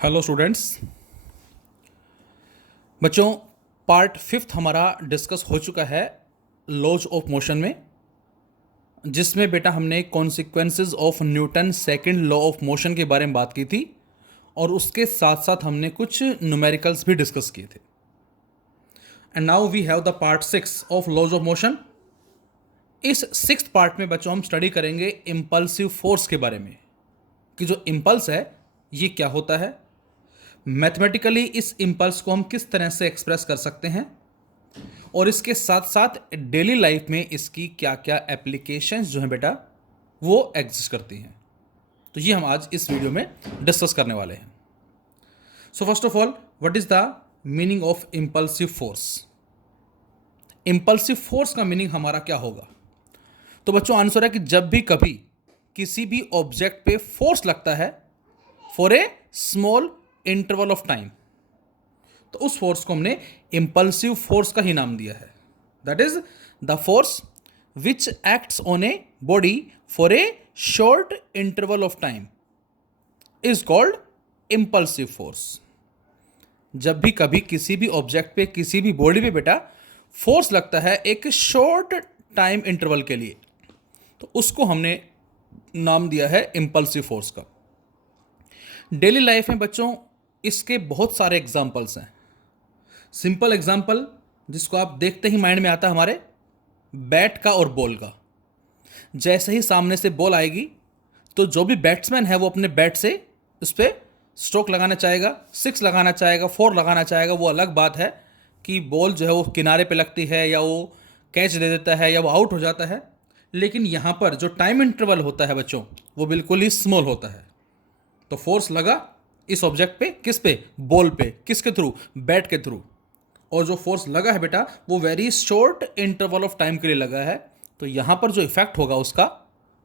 Hello students. बच्चों, part fifth हमारा discuss हो चुका है लॉज ऑफ मोशन में, जिसमें बेटा हमने consequences of Newton second law of motion के बारे में बात की थी और उसके साथ साथ हमने कुछ न्यूमेरिकल्स भी डिस्कस किए थे। And now we have the part six of laws of motion. इस सिक्स्थ पार्ट में बच्चों हम स्टडी करेंगे इम्पल्सिव फोर्स के बारे में, कि जो इम्पल्स है ये क्या होता है, मैथमेटिकली इस इम्पल्स को हम किस तरह से एक्सप्रेस कर सकते हैं और इसके साथ साथ डेली लाइफ में इसकी क्या क्या एप्लीकेशंस जो हैं बेटा वो एग्जिस्ट करती हैं। तो ये हम आज इस वीडियो में डिस्कस करने वाले हैं। So first of all, what is the meaning of impulsive force? Impulsive force का मीनिंग हमारा क्या होगा? तो बच्चों आंसर है कि जब भी कभी किसी भी ऑब्जेक्ट पे फोर्स लगता है for a small interval of time, तो उस फोर्स को हमने इंपल्सिव फोर्स का ही नाम दिया है। That is the force which acts on a body for a short interval of time is called impulsive force. जब भी कभी किसी भी ऑब्जेक्ट पे किसी भी बॉडी पे बेटा फोर्स लगता है एक शॉर्ट टाइम इंटरवल के लिए, तो उसको हमने नाम दिया है इंपल्सिव फोर्स का। डेली लाइफ में बच्चों इसके बहुत सारे एग्जाम्पल्स हैं। सिंपल एग्जाम्पल जिसको आप देखते ही माइंड में आता है हमारे, बैट का और बॉल का। जैसे ही सामने से बॉल आएगी तो जो भी बैट्समैन है वो अपने बैट से उस पर स्ट्रोक लगाना चाहेगा, सिक्स लगाना चाहेगा, फोर लगाना चाहेगा। वो अलग बात है कि बॉल जो है वो किनारे पे लगती है या वो कैच दे देता है या वो आउट हो जाता है, लेकिन यहाँ पर जो टाइम इंटरवल होता है बच्चों वो बिल्कुल ही स्मॉल होता है। तो फोर्स लगा इस ऑब्जेक्ट पे, किस पे? बॉल पे। किसके थ्रू? बैट के थ्रू। और जो फोर्स लगा है बेटा वो very short interval of time के लिए लगा है। तो यहां पर जो इफेक्ट होगा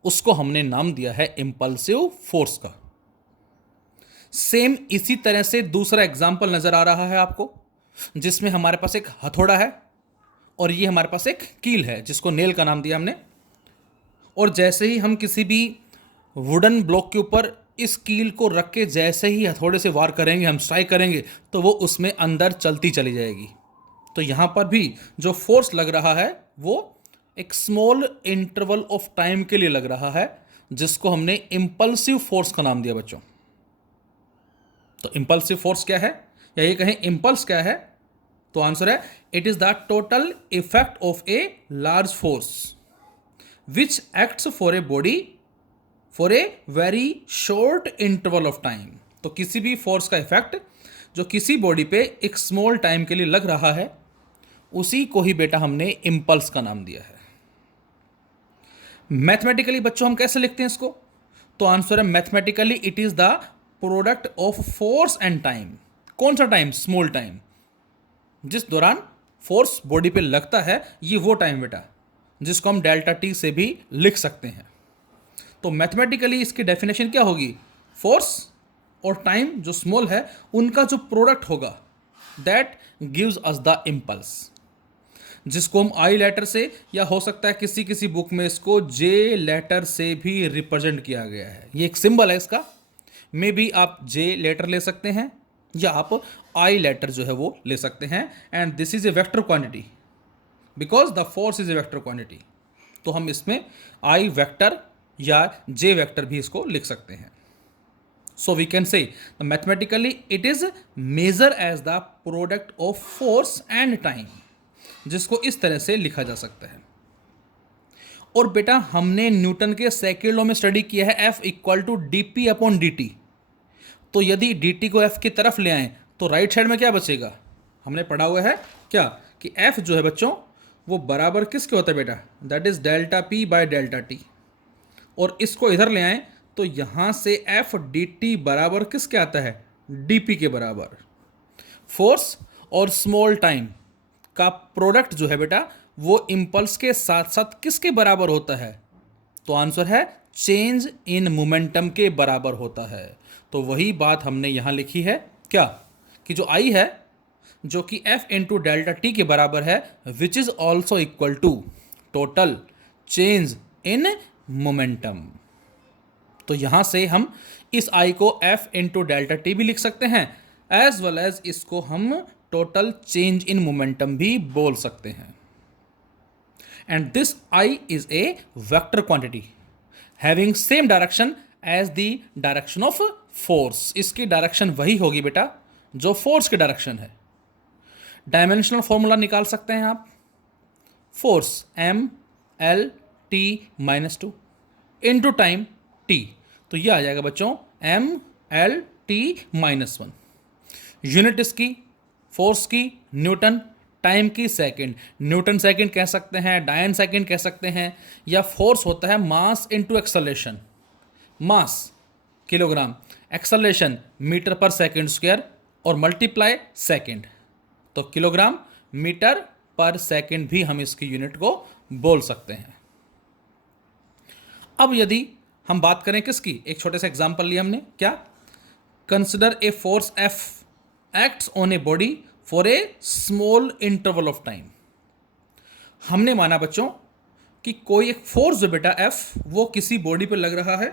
उसको हमने नाम दिया है इंपल्सिव फोर्स का। सेम इसी तरह से दूसरा एग्जाम्पल नजर आ रहा है आपको, जिसमें हमारे पास एक हथौड़ा है और ये हमारे पास एक कील है जिसको नेल का नाम दिया हमने। और जैसे ही हम किसी भी वुडन ब्लॉक के ऊपर इस कील को रख के जैसे ही हथौड़े से वार करेंगे, हम स्ट्राइक करेंगे, तो वो उसमें अंदर चलती चली जाएगी। तो यहाँ पर भी जो फोर्स लग रहा है वो एक स्मॉल इंटरवल ऑफ टाइम के लिए लग रहा है, जिसको हमने इंपल्सिव फोर्स का नाम दिया बच्चों। तो इंपल्सिव फोर्स क्या है, या ये कहें इंपल्स क्या है? तो आंसर है it is the total effect of A large force which acts for a body for a very short interval of time. तो किसी भी फोर्स का इफेक्ट जो किसी बॉडी पे एक स्मॉल टाइम के लिए लग रहा है, उसी को ही बेटा हमने इंपल्स का नाम दिया है। मैथमेटिकली बच्चों हम कैसे लिखते हैं इसको? तो आंसर है mathematically it is the product of force and time. कौन सा टाइम? Small time. जिस दौरान फोर्स बॉडी पे लगता है, ये वो टाइम बेटा जिसको हम डेल्टा टी से भी लिख सकते हैं। तो मैथमेटिकली इसकी डेफिनेशन क्या होगी? फोर्स और टाइम जो स्मॉल है उनका जो प्रोडक्ट होगा that gives us the impulse, जिसको हम आई लेटर से, या हो सकता है किसी किसी बुक में इसको जे लेटर से भी रिप्रेजेंट किया गया है। ये एक सिंबल है इसका। मे बी आप जे लेटर ले सकते हैं या आप आई लेटर जो है वो ले सकते हैं। And this is a vector quantity because the force is a vector quantity. तो हम इसमें आई वेक्टर या जे वेक्टर भी इसको लिख सकते हैं। So we can say mathematically it is measure as the product of force and time, जिसको इस तरह से लिखा जा सकता है। और बेटा हमने न्यूटन के सेकंड लॉ में स्टडी किया है F equal to D p upon d t. तो यदि डी टी को एफ की तरफ ले आए तो राइट साइड में क्या बचेगा? हमने पढ़ा हुआ है क्या कि एफ जो है बच्चों वो बराबर किसके होता है बेटा? That is delta P by delta T. और इसको इधर ले आए तो यहां से एफ डी टी बराबर किसके आता है? डी पी के बराबर। फोर्स और स्मॉल टाइम का प्रोडक्ट जो है बेटा वो इम्पल्स के साथ साथ किसके बराबर होता है? तो आंसर है चेंज इन मोमेंटम के बराबर होता है। तो वही बात हमने यहां लिखी है क्या, कि जो आई है जो कि एफ इंटू डेल्टा टी के बराबर है, which is also equal to total change in momentum. तो यहां से हम इस आई को एफ इंटू डेल्टा टी भी लिख सकते हैं, एज वेल एज इसको हम टोटल चेंज इन मोमेंटम भी बोल सकते हैं। And this I is a vector quantity having same direction as the direction of force. इसकी डायरेक्शन वही होगी बेटा जो फोर्स की डायरेक्शन है। डायमेंशनल फॉर्मूला निकाल सकते हैं आप, force M L T minus two into time T, तो ये आ जाएगा बच्चों M L T minus one. Unit इसकी फोर्स की न्यूटन, टाइम की सेकंड, न्यूटन सेकंड कह सकते हैं, डायन सेकंड कह सकते हैं, या फोर्स होता है मास इनटू एक्सेलरेशन, मास किलोग्राम, एक्सेलरेशन मीटर पर सेकंड स्क्वायर और मल्टीप्लाई सेकंड, तो किलोग्राम मीटर पर सेकंड भी हम इसकी यूनिट को बोल सकते हैं। अब यदि हम बात करें किसकी, एक छोटे से एग्जांपल लिया हमने, क्या, consider a force F acts on a body for a small interval of time. हमने माना बच्चों कि कोई एक फोर्स जो बेटा एफ वो किसी बॉडी पर लग रहा है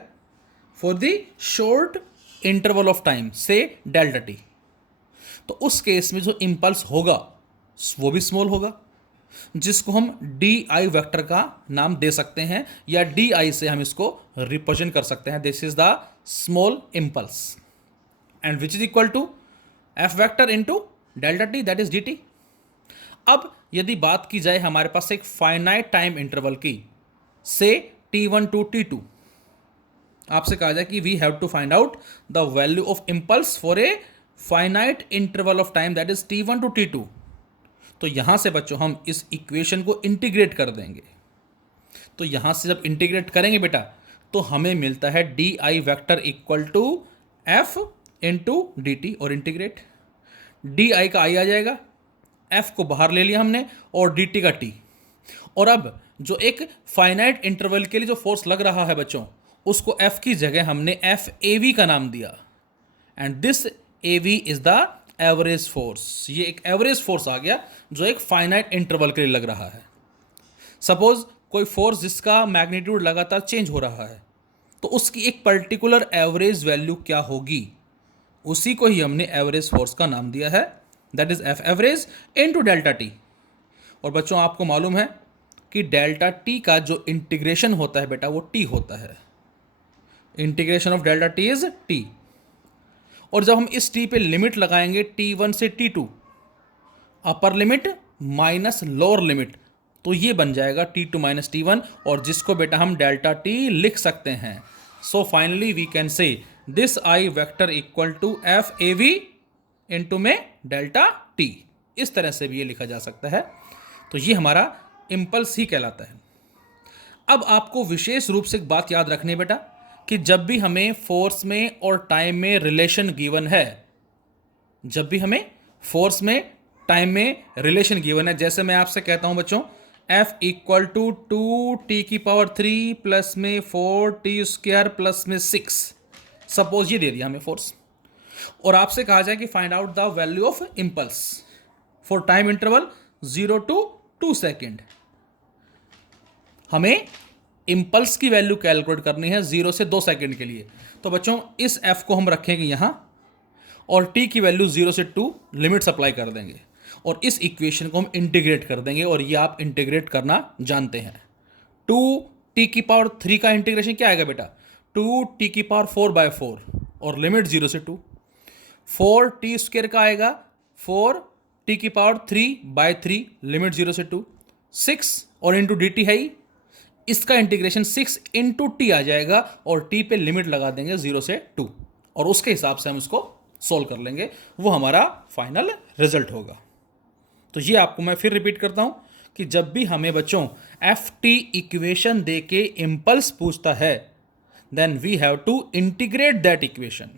for the short interval of time से डेल्टा टी, तो उस केस में जो इंपल्स होगा वो भी स्मॉल होगा, जिसको हम डी आई वैक्टर का नाम दे सकते हैं, या डी आई से हम इसको रिप्रेजेंट कर सकते हैं। This is the small impulse and which is equal to F vector into delta T, that is D T. अब यदि बात की जाए हमारे पास एक फाइनाइट टाइम इंटरवल की, से T1 टू T2, आपसे कहा जाए कि we have to find out the value of impulse for a finite interval of time that is T1 to T2, तो यहां से बच्चों हम इस इक्वेशन को इंटीग्रेट कर देंगे। तो यहां से जब इंटीग्रेट करेंगे बेटा तो हमें मिलता है D I vector equal to F into D T, और इंटीग्रेट डी आई का आई आ जाएगा, एफ को बाहर ले लिया हमने, और डी टी का टी। और अब जो एक फाइनाइट इंटरवल के लिए जो फोर्स लग रहा है बच्चों, उसको एफ की जगह हमने एफ ए वी का नाम दिया, and this A V is the average force. ये एक एवरेज फोर्स आ गया जो एक फाइनाइट इंटरवल के लिए लग रहा है। सपोज कोई फोर्स जिसका मैग्नीट्यूड लगातार चेंज हो रहा है, तो उसकी एक पर्टिकुलर एवरेज वैल्यू क्या होगी, उसी को ही हमने एवरेज फोर्स का नाम दिया है, that is F average into delta T. और बच्चों आपको मालूम है कि डेल्टा टी का जो इंटीग्रेशन होता है बेटा वो टी होता है, integration of delta T is T. और जब हम इस टी पे लिमिट लगाएंगे T1 से T2, upper limit minus lower limit, तो ये बन जाएगा T2 माइनस T1, और जिसको बेटा हम डेल्टा टी लिख सकते हैं। So finally we can say this I vector equal to F A V into में डेल्टा टी, इस तरह से भी ये लिखा जा सकता है। तो ये हमारा इंपल्स ही कहलाता है। अब आपको विशेष रूप से एक बात याद रखनी है बेटा कि जब भी हमें फोर्स में और टाइम में रिलेशन गिवन है, जब भी हमें फोर्स में टाइम में रिलेशन गिवन है, जैसे मैं आपसे कहता हूं बच्चों F equal to 2t³ plus में 4t² प्लस में 6, सपोज ये दे दिया हमें फोर्स, और आपसे कहा जाए कि find out the value of impulse for time interval 0 to 2 second. हमें इंपल्स की वैल्यू कैलकुलेट करनी है 0 से 2 सेकेंड के लिए। तो बच्चों इस f को हम रखेंगे यहां, और t की वैल्यू 0 से 2 लिमिट अप्लाई कर देंगे, और इस इक्वेशन को हम इंटीग्रेट कर देंगे, और ये आप इंटीग्रेट करना जानते हैं। 2t³ का इंटीग्रेशन क्या आएगा बेटा, 2t⁴/4, और लिमिट 0 से 2। 4t² का आएगा 4t⁵/3, लिमिट 0 से 2। 6 और इंटू डी टी है ही, इसका इंटीग्रेशन 6 इंटू टी आ जाएगा, और टी पे लिमिट लगा देंगे 0 से 2, और उसके हिसाब से हम इसको सोल्व कर लेंगे, वो हमारा फाइनल रिजल्ट होगा। तो ये आपको मैं फिर रिपीट करता हूं कि जब भी हमें बच्चों एफ टी इक्वेशन दे के इंपल्स पूछता है, then we have to integrate that equation.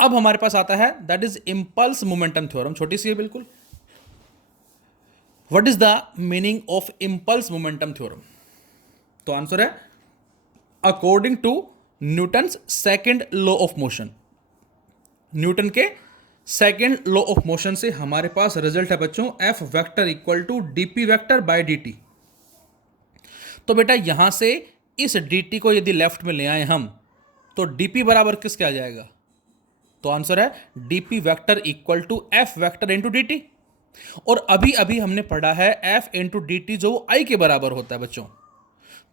अब हमारे पास आता है that is impulse momentum theorem, छोटी सी है बिल्कुल। What is the meaning of impulse momentum theorem? तो आंसर है according to Newton's second law of motion. Newton के सेकेंड लॉ ऑफ मोशन से हमारे पास रिजल्ट है बच्चों F vector equal to DP vector by D. तो बेटा यहां से इस डी को यदि लेफ्ट में ले आए हम, तो डीपी बराबर किसके आ जाएगा? तो आंसर है DP vector equal to F vector into D T. और अभी अभी हमने पढ़ा है एफ इंटू डी टी जो आई के बराबर होता है बच्चों,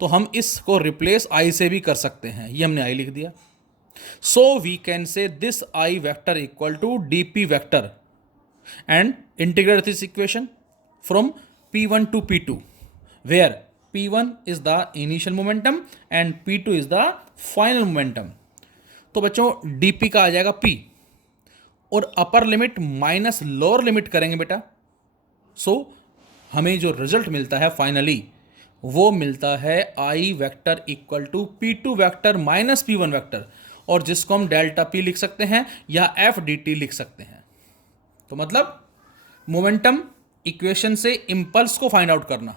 तो हम इसको रिप्लेस आई से भी कर सकते हैं, ये हमने आई लिख दिया। So we can say this I vector equal to D P vector and integrate this equation from P1 to P2 where P1 is the initial momentum and P2 is the final momentum। तो बच्चों dp का आ जाएगा p और upper limit minus lower limit करेंगे बेटा, सो हमें जो result मिलता है फाइनली वो मिलता है i vector equal to P2 vector minus P1 vector, और जिसको हम डेल्टा p लिख सकते हैं या एफ डी टी लिख सकते हैं। तो मतलब मोमेंटम इक्वेशन से इंपल्स को फाइंड आउट करना,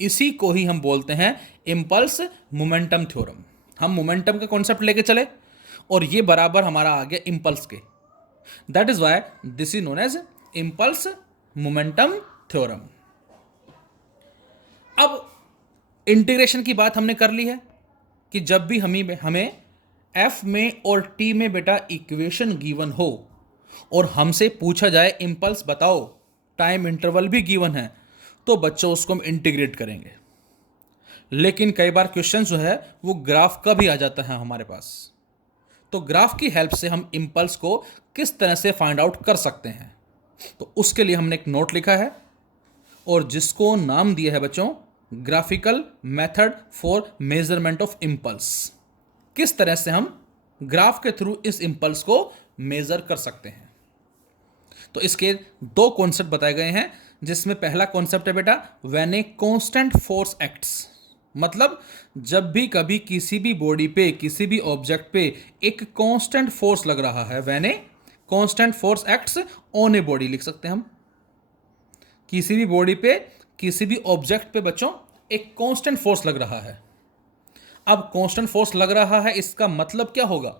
इसी को ही हम बोलते हैं इंपल्स मोमेंटम थ्योरम। हम मोमेंटम का कॉन्सेप्ट लेके चले और ये बराबर हमारा आ गया इंपल्स के, that is why this is known as impulse momentum theorem. अब इंटीग्रेशन की बात हमने कर ली है कि जब भी हमें एफ में और टी में बेटा इक्वेशन गिवन हो और हमसे पूछा जाए इंपल्स बताओ, टाइम इंटरवल भी गिवन है, तो बच्चों उसको हम इंटीग्रेट करेंगे। लेकिन कई बार क्वेश्चन जो है वो ग्राफ का भी आ जाता है हमारे पास, तो ग्राफ की हेल्प से हम इंपल्स को किस तरह से फाइंड आउट कर सकते हैं, तो उसके लिए हमने एक नोट लिखा है और जिसको नाम दिया है बच्चों graphical method for measurement of impulse. किस तरह से हम ग्राफ के थ्रू इस इंपल्स को मेजर कर सकते हैं। तो इसके दो कॉन्सेप्ट बताए गए हैं, जिसमें पहला कॉन्सेप्ट है बेटा when a constant force acts, मतलब जब भी कभी किसी भी बॉडी पे किसी भी ऑब्जेक्ट पे एक कांस्टेंट फोर्स लग रहा है, when a constant force acts on a body लिख सकते हैं हम। किसी भी बॉडी पे किसी भी ऑब्जेक्ट पे बच्चों एक कांस्टेंट फोर्स लग रहा है। अब कांस्टेंट फोर्स लग रहा है, इसका मतलब क्या होगा?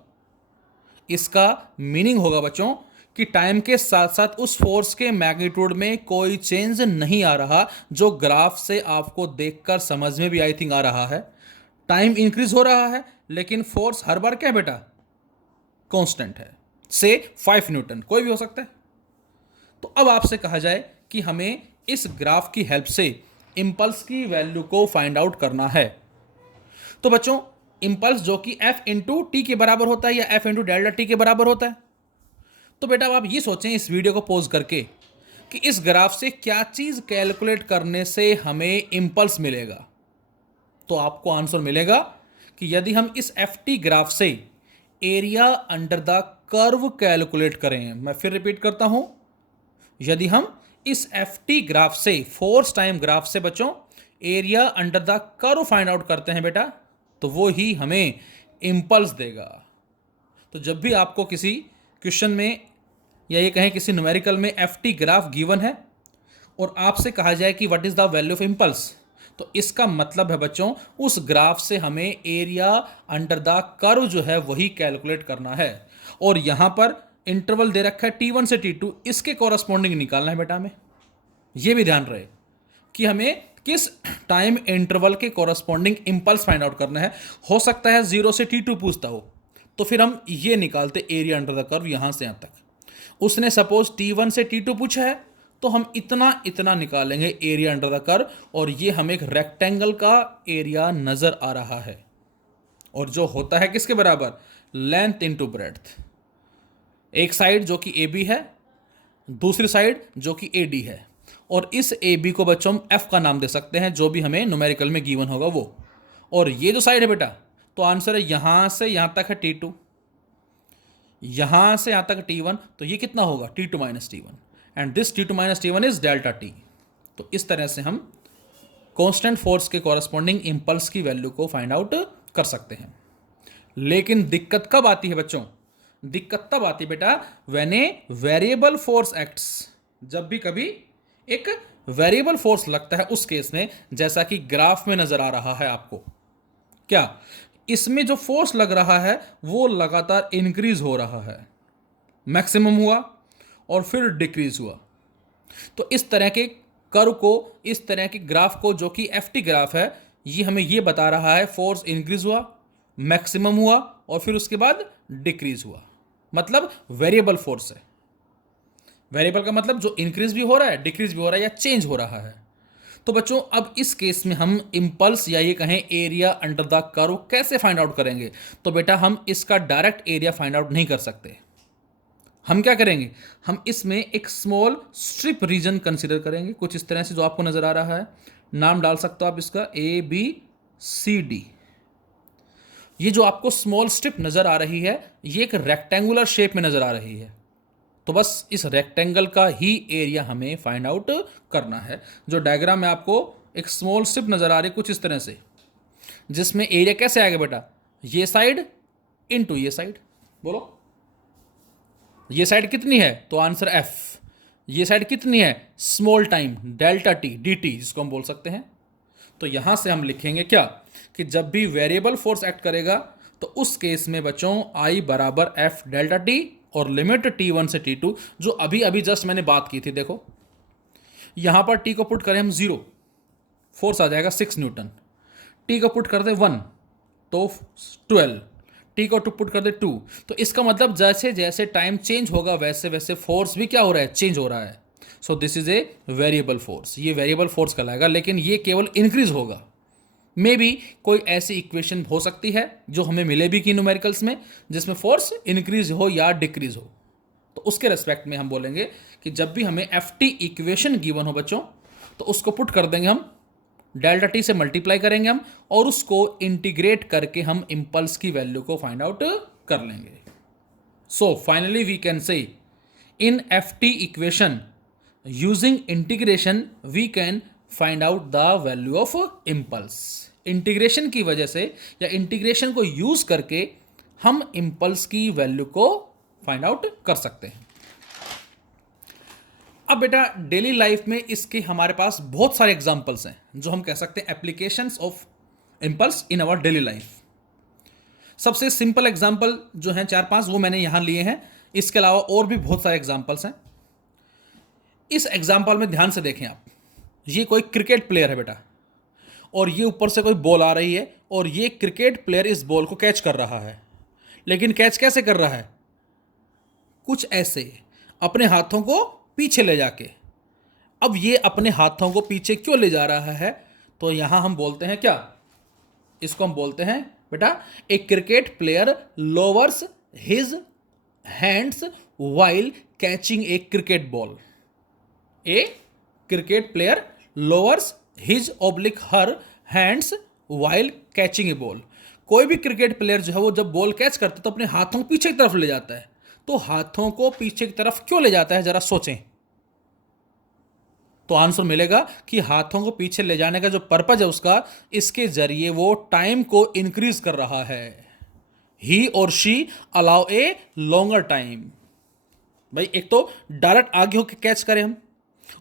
इसका मीनिंग होगा बच्चों कि टाइम के साथ साथ उस फोर्स के मैग्नीट्यूड में कोई चेंज नहीं आ रहा, जो ग्राफ से आपको देखकर समझ में भी आई थिंक आ रहा है। टाइम इंक्रीज हो रहा है लेकिन फोर्स हर बार क्या है बेटा? कांस्टेंट है, से 5 न्यूटन, कोई भी हो सकता है। तो अब आपसे कहा जाए कि हमें इस ग्राफ की हेल्प से इंपल्स की वैल्यू को फाइंड आउट करना है, तो बच्चों इंपल्स जो कि एफ इंटू टी के बराबर होता है या एफ इंटू डेल्टा टी के बराबर होता है। तो बेटा अब आप ये सोचें इस वीडियो को पॉज करके कि इस ग्राफ से क्या चीज कैलकुलेट करने से हमें इंपल्स मिलेगा। तो आपको आंसर मिलेगा कि यदि हम इस एफ टी ग्राफ से area under the curve calculate करें, मैं फिर रिपीट करता हूं, यदि हम इस एफ टी ग्राफ से फोर्स टाइम ग्राफ से बच्चों area under the curve find out करते हैं बेटा, तो वो ही हमें इंपल्स देगा। तो जब भी आपको किसी क्वेश्चन में या ये कहें किसी न्यूमेरिकल में एफ टी ग्राफ गिवन है और आपसे कहा जाए कि what is the value of impulse, तो इसका मतलब है बच्चों उस ग्राफ से हमें एरिया अंडर द कर्व जो है वही कैलकुलेट करना है। और यहां पर इंटरवल दे रखा है T1 से T2, इसके कॉरस्पॉन्डिंग निकालना है बेटा हमें। यह भी ध्यान रहे कि हमें किस टाइम इंटरवल के कॉरस्पॉन्डिंग इंपल्स फाइंड आउट करना है। हो सकता है 0 से T2 पूछता हो, तो फिर हम ये निकालते एरिया अंडर द कर्व यहां से यहां तक। उसने सपोज T1 से T2 पूछा है, तो हम इतना इतना निकालेंगे एरिया अंडर द कर्व, और ये हमें एक रेक्टेंगल का एरिया नजर आ रहा है, और जो होता है किसके बराबर? Length into breadth. एक साइड जो कि AB है, दूसरी साइड जो कि AD है, और इस AB को बच्चों हम F का नाम दे सकते हैं, जो भी हमें न्यूमेरिकल में गिवन होगा वो। और ये जो साइड है बेटा, तो आंसर है यहां से यहां तक है T2, यहां से यहां तक T1, तो ये कितना होगा? T2 minus T1, and this T2 minus T1 is delta T। तो इस तरह से हम कांस्टेंट फोर्स के कॉरस्पॉन्डिंग इंपल्स की वैल्यू को फाइंड आउट कर सकते हैं। लेकिन दिक्कत कब आती है बच्चों? दिक्कत तब आती है बेटा when a variable force acts, जब भी कभी एक वेरिएबल फोर्स लगता है उस केस में, जैसा कि ग्राफ में नजर आ रहा है आपको। क्या इसमें जो फोर्स लग रहा है वो लगातार इंक्रीज हो रहा है, मैक्सिमम हुआ और फिर डिक्रीज हुआ। तो इस तरह के कर्व को, इस तरह के ग्राफ को जो कि एफ टी ग्राफ है, ये हमें ये बता रहा है फोर्स इंक्रीज हुआ, मैक्सिमम हुआ और फिर उसके बाद डिक्रीज हुआ, मतलब वेरिएबल फोर्स है। वेरिएबल का मतलब जो इंक्रीज भी हो रहा है, डिक्रीज भी हो रहा है या चेंज हो रहा है। तो बच्चों अब इस केस में हम इंपल्स या ये कहें एरिया अंडर द कर्व कैसे फाइंड आउट करेंगे? तो बेटा हम इसका डायरेक्ट एरिया फाइंड आउट नहीं कर सकते। हम क्या करेंगे, हम इसमें एक स्मॉल स्ट्रिप रीजन कंसिडर करेंगे, कुछ इस तरह से जो आपको नजर आ रहा है। नाम डाल सकते हो आप इसका ABCD। ये जो आपको स्मॉल स्ट्रिप नजर आ रही है, ये एक रेक्टेंगुलर शेप में नजर आ रही है। तो बस इस रेक्टेंगल का ही एरिया हमें फाइंड आउट करना है। जो डायग्राम में आपको एक स्मॉल स्ट्रिप नजर आ रही है कुछ इस तरह से, जिसमें एरिया कैसे आएगा बेटा, ये साइड इनटू ये साइड। बोलो ये साइड कितनी है, तो आंसर F। ये साइड कितनी है, small time delta T dt, जिसको हम बोल सकते हैं। तो यहां से हम लिखेंगे क्या, कि जब भी वेरिएबल फोर्स एक्ट करेगा तो उस केस में बच्चों I बराबर F डेल्टा टी और लिमिट T1 से T2, जो अभी अभी जस्ट मैंने बात की थी। देखो यहां पर T को पुट करें हम 0, फोर्स आ जाएगा 6 न्यूटन। T को पुट कर दे 1 तो 12, T को पुट कर दे 2। तो इसका मतलब जैसे जैसे टाइम चेंज होगा वैसे वैसे फोर्स भी क्या हो रहा है, चेंज हो रहा है। So this is a variable force, ये वेरिएबल फोर्स कहलाएगा, लेकिन ये केवल इंक्रीज होगा। मे बी कोई ऐसी इक्वेशन हो सकती है जो हमें मिले भी कि न्यूमेरिकल्स में, जिसमें फोर्स इंक्रीज हो या डिक्रीज हो। तो उसके रेस्पेक्ट में हम बोलेंगे कि जब भी हमें FT इक्वेशन गिवन हो बच्चों, तो उसको पुट कर देंगे हम, डेल्टा टी से मल्टीप्लाई करेंगे हम, और उसको इंटीग्रेट करके हम इंपल्स की वैल्यू को फाइंड आउट कर लेंगे। सो finally we can say in FT equation using integration we can find out the value of impulse. Integration की वजह से या इंटीग्रेशन को यूज करके हम इंपल्स की वैल्यू को फाइंड आउट कर सकते हैं। अब बेटा डेली लाइफ में इसके हमारे पास बहुत सारे एग्जांपल्स हैं जो हम कह सकते हैं applications of impulse in our daily life. सबसे सिंपल एग्जांपल जो हैं 4-5 वो मैंने यहां लिए हैं, इसके अलावा और भी बहुत सारे एग्जांपल्स हैं। इस एग्जांपल में ध्यान से देखें आप, ये कोई क्रिकेट प्लेयर है बेटा, और ये ऊपर से कोई बॉल आ रही है और ये क्रिकेट प्लेयर इस बॉल को कैच कर रहा है। लेकिन कैच कैसे कर रहा है, कुछ ऐसे अपने हाथों को पीछे ले जाके। अब ये अपने हाथों को पीछे क्यों ले जा रहा है, तो यहां हम बोलते हैं क्या, इसको हम बोलते हैं बेटा a cricket player lowers his hands while catching a cricket ball. A cricket player lowers his oblique her hands while catching a ball. कोई भी क्रिकेट प्लेयर जो है वो जब बॉल कैच करता है तो अपने हाथों को पीछे की तरफ ले जाता है। तो हाथों को पीछे की तरफ क्यों ले जाता है, जरा सोचें। तो आंसर मिलेगा कि हाथों को पीछे ले जाने का जो पर्पज है उसका, इसके जरिए वो टाइम को इंक्रीज कर रहा है। ही और she allow A longer time. भाई एक तो डायरेक्ट आगे होकर कैच करें हम,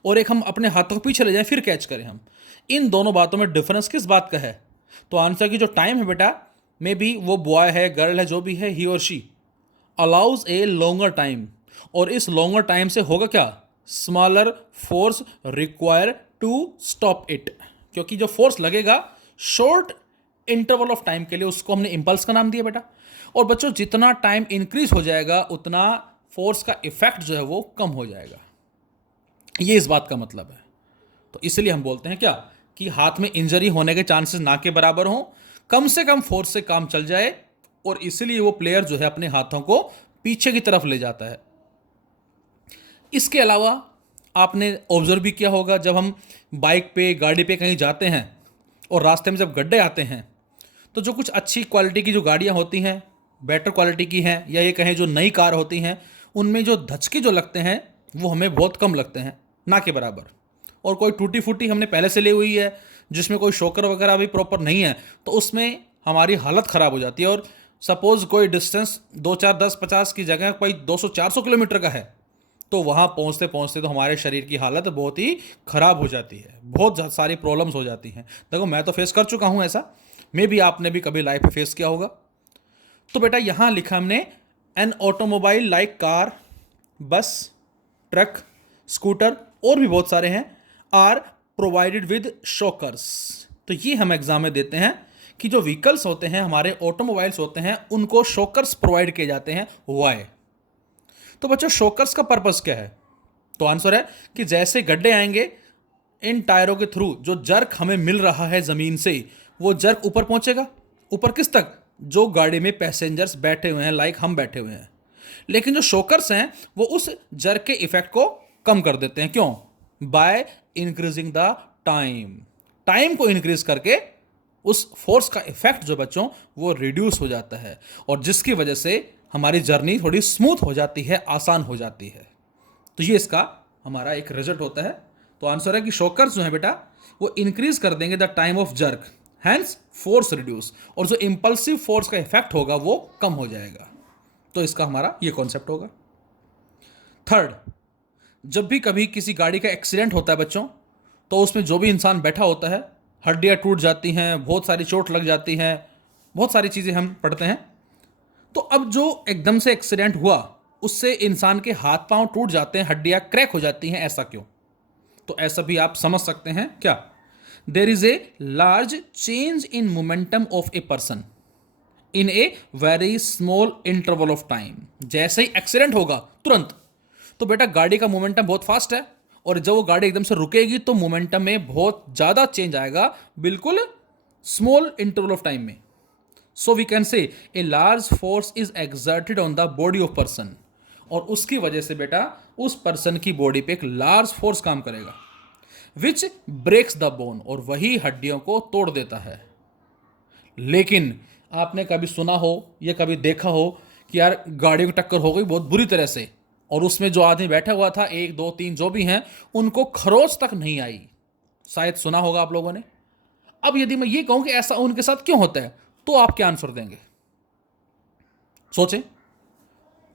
और एक हम अपने हाथों को पीछे ले जाएं फिर कैच करें हम। इन दोनों बातों में डिफरेंस किस बात का है, तो आंसर की जो टाइम है बेटा, मे बी वो बॉय है गर्ल है जो भी है, ही और she allows a longer time. और इस लॉन्गर टाइम से होगा क्या, smaller force require to stop it. क्योंकि जो फोर्स लगेगा शॉर्ट इंटरवल ऑफ टाइम के लिए, उसको हमने इंपल्स का नाम दिया बेटा। और बच्चों जितना टाइम इंक्रीज हो जाएगा उतना फोर्स का इफेक्ट जो है वो कम हो जाएगा, ये इस बात का मतलब है। तो इसलिए हम बोलते हैं क्या, कि हाथ में इंजरी होने के चांसेस ना के बराबर हों, कम से कम फोर्स से काम चल जाए, और इसलिए वो प्लेयर जो है अपने हाथों को पीछे की तरफ ले जाता है। इसके अलावा आपने ऑब्जर्व भी किया होगा, जब हम बाइक पे गाड़ी पे कहीं जाते हैं और रास्ते में जब गड्ढे आते हैं, तो जो कुछ अच्छी क्वालिटी की जो गाड़ियां होती हैं, बेटर क्वालिटी की हैं, या ये कहें जो नई कार होती हैं, उनमें जो धचके जो लगते हैं वो हमें बहुत कम लगते हैं, ना के बराबर। और कोई टूटी फूटी हमने पहले से ली हुई है जिसमें कोई शॉकर वगैरह भी प्रॉपर नहीं है, तो उसमें हमारी हालत ख़राब हो जाती है। और सपोज कोई डिस्टेंस 2, 4, 10, 50 की जगह कोई 200, 400 किलोमीटर का है, तो वहाँ पहुँचते पहुँचते तो हमारे शरीर की हालत बहुत ही ख़राब हो जाती है, बहुत सारी प्रॉब्लम्स हो जाती हैं। देखो मैं तो फेस कर चुका हूँ ऐसा, मे भी आपने भी कभी लाइफ में फेस किया होगा। तो बेटा यहाँ लिखा हमने एन ऑटोमोबाइल लाइक कार, बस, ट्रक, स्कूटर और भी बहुत सारे हैं, आर प्रोवाइडेड विद शॉकर्स। तो ये हम एग्जाम में देते हैं कि जो व्हीकल्स होते हैं, हमारे ऑटोमोबाइल्स होते हैं, उनको शॉकर्स प्रोवाइड किए जाते हैं। वाई? तो बच्चों शॉकर्स का पर्पस क्या है? तो आंसर है कि जैसे गड्ढे आएंगे, इन टायरों के थ्रू जो जर्क हमें मिल रहा है जमीन से, वो जर्क ऊपर पहुंचेगा। ऊपर किस तक? जो गाड़ी में पैसेंजर्स बैठे हुए हैं, लाइक हम बैठे हुए हैं। लेकिन जो शॉकर्स हैं वो उस जर्क के इफेक्ट को कम कर देते हैं। क्यों? By increasing the time. Time को इंक्रीज करके उस फोर्स का इफेक्ट जो बच्चों वो रिड्यूस हो जाता है, और जिसकी वजह से हमारी जर्नी थोड़ी स्मूथ हो जाती है, आसान हो जाती है। तो ये इसका हमारा एक रिजल्ट होता है। तो आंसर है कि शॉकर्स जो है बेटा वो इंक्रीज कर देंगे the time of jerk, hence force reduce, और जो इंपल्सिव फोर्स का इफेक्ट होगा वो कम हो जाएगा। तो इसका हमारा ये कॉन्सेप्ट होगा। थर्ड, जब भी कभी किसी गाड़ी का एक्सीडेंट होता है बच्चों, तो उसमें जो भी इंसान बैठा होता है, हड्डियां टूट जाती हैं, बहुत सारी चोट लग जाती हैं, बहुत सारी चीज़ें हम पढ़ते हैं। तो अब जो एकदम से एक्सीडेंट हुआ उससे इंसान के हाथ पांव टूट जाते हैं, हड्डियां क्रैक हो जाती हैं, ऐसा क्यों? तो ऐसा भी आप समझ सकते हैं क्या? There is a large change in momentum of a person in a very small interval of time. जैसे ही एक्सीडेंट होगा तुरंत, तो बेटा गाड़ी का मोमेंटम बहुत फास्ट है, और जब वो गाड़ी एकदम से रुकेगी तो मोमेंटम में बहुत ज़्यादा चेंज आएगा, बिल्कुल स्मॉल इंटरवल ऑफ टाइम में। सो we can say a large force is exerted on the body of person, और उसकी वजह से बेटा उस पर्सन की बॉडी पे एक लार्ज फोर्स काम करेगा, विच ब्रेक्स द बोन, और वही हड्डियों को तोड़ देता है। लेकिन आपने कभी सुना हो या कभी देखा हो कि यार गाड़ी की टक्कर हो गई बहुत बुरी तरह से, और उसमें जो आदमी बैठा हुआ था, 1 2 3 जो भी हैं, उनको खरोच तक नहीं आई? शायद सुना होगा आप लोगों ने। अब यदि मैं ये कहूं कि ऐसा उनके साथ क्यों होता है, तो आप क्या आंसर देंगे? सोचें।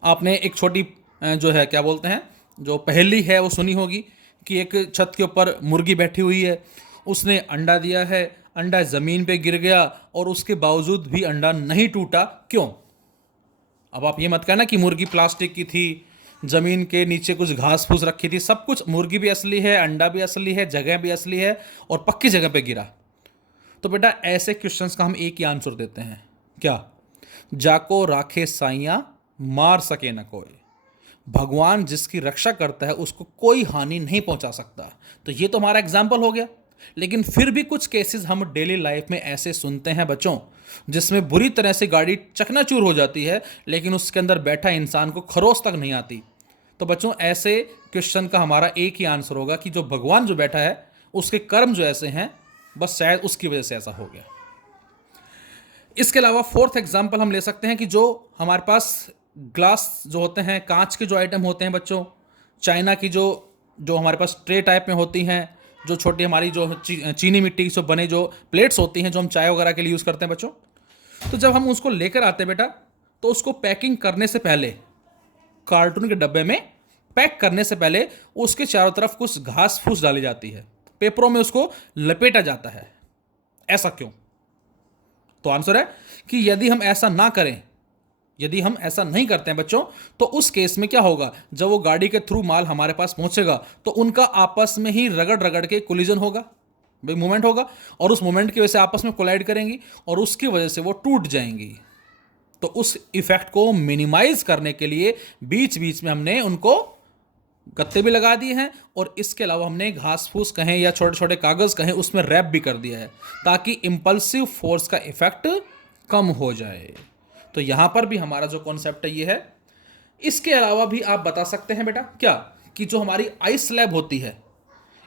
आपने एक छोटी जो है क्या बोलते हैं, जो पहेली है वो सुनी होगी कि एक छत के ऊपर मुर्गी बैठी हुई है, उसने अंडा दिया है, अंडा ज़मीन पे गिर गया, और उसके बावजूद भी अंडा नहीं टूटा। क्यों? अब आप ये मत कहना कि मुर्गी प्लास्टिक की थी, ज़मीन के नीचे कुछ घास फूस रखी थी, सब कुछ, मुर्गी भी असली है, अंडा भी असली है, जगह भी असली है, और पक्की जगह पे गिरा। तो बेटा ऐसे क्वेश्चंस का हम एक ही आंसर देते हैं, क्या? जाको राखे साइयां मार सके न कोई। भगवान जिसकी रक्षा करता है उसको कोई हानि नहीं पहुंचा सकता। तो ये तो हमारा एग्जाम्पल हो गया। लेकिन फिर भी कुछ केसेस हम डेली लाइफ में ऐसे सुनते हैं बच्चों, जिसमें बुरी तरह से गाड़ी चकनाचूर हो जाती है, लेकिन उसके अंदर बैठा इंसान को खरोच तक नहीं आती। तो बच्चों ऐसे क्वेश्चन का हमारा एक ही आंसर होगा कि जो भगवान जो बैठा है उसके कर्म जो ऐसे हैं, बस शायद उसकी वजह से ऐसा हो गया। इसके अलावा फोर्थ एग्जाम्पल हम ले सकते हैं कि जो हमारे पास ग्लास जो होते हैं, कांच के जो आइटम होते हैं बच्चों, चाइना की जो जो हमारे पास ट्रे टाइप में होती हैं, जो छोटी हमारी जो चीनी मिट्टी से बने जो प्लेट्स होती हैं, जो हम चाय वगैरह के लिए यूज़ करते हैं बच्चों, तो जब हम उसको लेकर आते हैं बेटा, तो उसको पैकिंग करने से पहले, कार्टून के डब्बे में पैक करने से पहले, उसके चारों तरफ कुछ घास फूस डाली जाती है, पेपरों में उसको लपेटा जाता है। ऐसा क्यों? तो आंसर है कि यदि हम ऐसा ना करें, यदि हम ऐसा नहीं करते हैं बच्चों, तो उस केस में क्या होगा, जब वो गाड़ी के थ्रू माल हमारे पास पहुंचेगा तो उनका आपस में ही रगड़ रगड़ के कोलिजन होगा, भाई मूवमेंट होगा, और उस मूवमेंट की वजह से आपस में कोलाइड करेंगी, और उसकी वजह से वो टूट जाएंगी। तो उस इफेक्ट को मिनिमाइज करने के लिए बीच बीच में हमने उनको गत्ते भी लगा दिए हैं, और इसके अलावा हमने घास फूस कहें या छोटे छोटे कागज़ कहें, उसमें रैप भी कर दिया है, ताकि इंपल्सिव फोर्स का इफेक्ट कम हो जाए। तो यहाँ पर भी हमारा जो कॉन्सेप्ट है ये है। इसके अलावा भी आप बता सकते हैं बेटा क्या, कि जो हमारी आइस स्लैब होती है,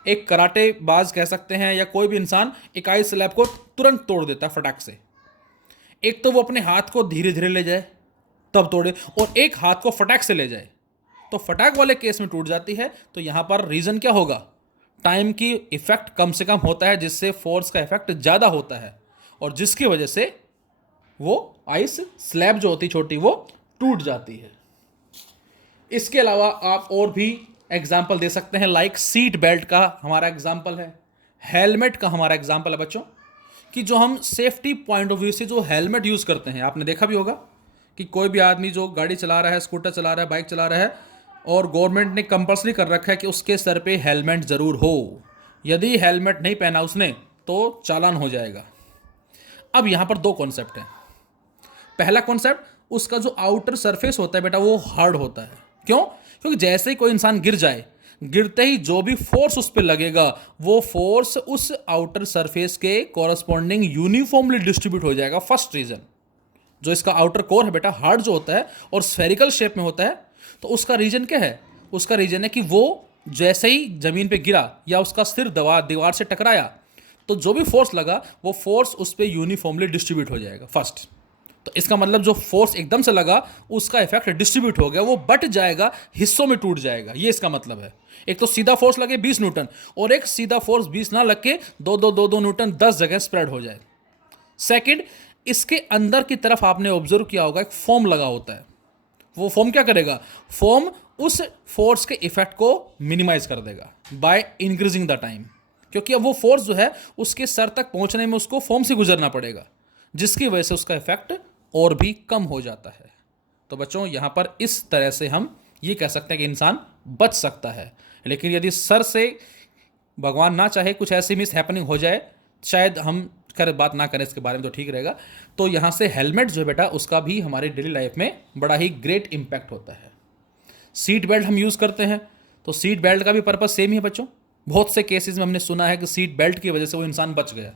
एक कराटे बाज कह सकते हैं या कोई भी इंसान एक आइस स्लैब को तुरंत तोड़ देता है फटाक से। एक तो वो अपने हाथ को धीरे धीरे ले जाए तब तोड़े, और एक हाथ को फटाक से ले जाए, तो फटाक वाले केस में टूट जाती है। तो यहाँ पर रीज़न क्या होगा, टाइम की इफेक्ट कम से कम होता है, जिससे फोर्स का इफेक्ट ज़्यादा होता है, और जिसकी वजह से वो आइस स्लैब जो होती छोटी वो टूट जाती है। इसके अलावा आप और भी एग्जाम्पल दे सकते हैं, लाइक सीट बेल्ट का हमारा एग्जाम्पल है, हेलमेट का हमारा एग्जाम्पल है बच्चों, कि जो हम सेफ्टी पॉइंट ऑफ व्यू से जो हेलमेट यूज़ करते हैं, आपने देखा भी होगा कि कोई भी आदमी जो गाड़ी चला रहा है, स्कूटर चला रहा है, बाइक चला रहा है, और गवर्नमेंट ने कंपल्सरी कर रखा है कि उसके सर पे हेलमेट ज़रूर हो। यदि हेलमेट नहीं पहना उसने तो चालान हो जाएगा। अब यहाँ पर दो कॉन्सेप्ट हैं। पहला कॉन्सेप्ट, उसका जो आउटर सरफेस होता है बेटा वो हार्ड होता है। क्यों? क्योंकि जैसे ही कोई इंसान गिर जाए, गिरते ही जो भी फोर्स उस पर लगेगा वो फोर्स उस आउटर सरफेस के कॉरस्पॉन्डिंग यूनिफॉर्मली डिस्ट्रीब्यूट हो जाएगा। फर्स्ट रीजन, जो इसका आउटर कोर है बेटा हार्ड जो होता है और स्फेरिकल शेप में होता है, तो उसका रीजन क्या है? उसका रीजन है कि वो जैसे ही जमीन पे गिरा या उसका सिर दीवार से टकराया, तो जो भी फोर्स लगा वो फोर्स उस पर यूनिफॉर्मली डिस्ट्रीब्यूट हो जाएगा। फर्स्ट, तो इसका मतलब जो फोर्स एकदम से लगा उसका इफेक्ट डिस्ट्रीब्यूट हो गया, वो बट जाएगा, हिस्सों में टूट जाएगा। ये इसका मतलब है। एक तो सीधा फोर्स लगे 20 न्यूटन और एक सीधा फोर्स 20 ना लग के दो न्यूटन 10 जगह स्प्रेड हो जाए। सेकंड, इसके अंदर की तरफ आपने ऑब्जर्व किया होगा एक फोम लगा होता है। वो फोम क्या करेगा? फोम उस फोर्स के इफेक्ट को मिनिमाइज कर देगा बाय इंक्रीजिंग द टाइम, क्योंकि अब वो फोर्स जो है उसके सर तक पहुंचने में उसको फोम से गुजरना पड़ेगा, जिसकी वजह से उसका इफेक्ट और भी कम हो जाता है। तो बच्चों यहां पर इस तरह से हम ये कह सकते हैं कि इंसान बच सकता है। लेकिन यदि सर से भगवान ना चाहे कुछ ऐसी मिस हैपनिंग हो जाए, शायद हम बात ना करें इसके बारे में तो ठीक रहेगा। तो यहाँ से हेलमेट जो है बेटा उसका भी हमारे डेली लाइफ में बड़ा ही ग्रेट इम्पैक्ट होता है। सीट बेल्ट हम यूज़ करते हैं, तो सीट बेल्ट का भी पर्पस सेम ही है बच्चों। बहुत से केसेस में हमने सुना है कि सीट बेल्ट की वजह से वो इंसान बच गया।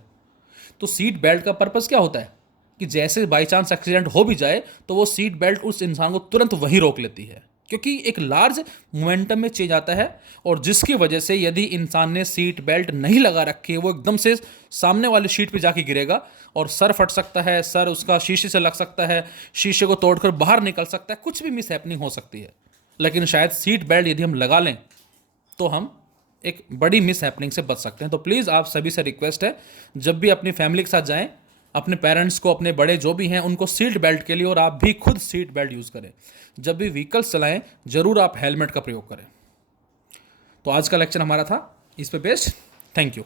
तो सीट बेल्ट का पर्पस क्या होता है कि जैसे बाई चांस एक्सीडेंट हो भी जाए तो वो सीट बेल्ट उस इंसान को तुरंत वहीं रोक लेती है, क्योंकि एक लार्ज मोमेंटम में चेंज आता है, और जिसकी वजह से यदि इंसान ने सीट बेल्ट नहीं लगा रखी है वो एकदम से सामने वाली सीट पे जाके गिरेगा और सर फट सकता है, सर उसका शीशे से लग सकता है, शीशे को तोड़कर बाहर निकल सकता है, कुछ भी मिस हैपनिंग हो सकती है। लेकिन शायद सीट बेल्ट यदि हम लगा लें तो हम एक बड़ी मिस हैपनिंग से बच सकते हैं। तो प्लीज़ आप सभी से रिक्वेस्ट है, जब भी अपनी फैमिली के साथ जाएं, अपने पेरेंट्स को, अपने बड़े जो भी हैं उनको सीट बेल्ट के लिए, और आप भी खुद सीट बेल्ट यूज़ करें। जब भी व्हीकल्स चलाएं जरूर आप हेलमेट का प्रयोग करें। तो आज का लेक्चर हमारा था इस पे बेस्ड। Thank you.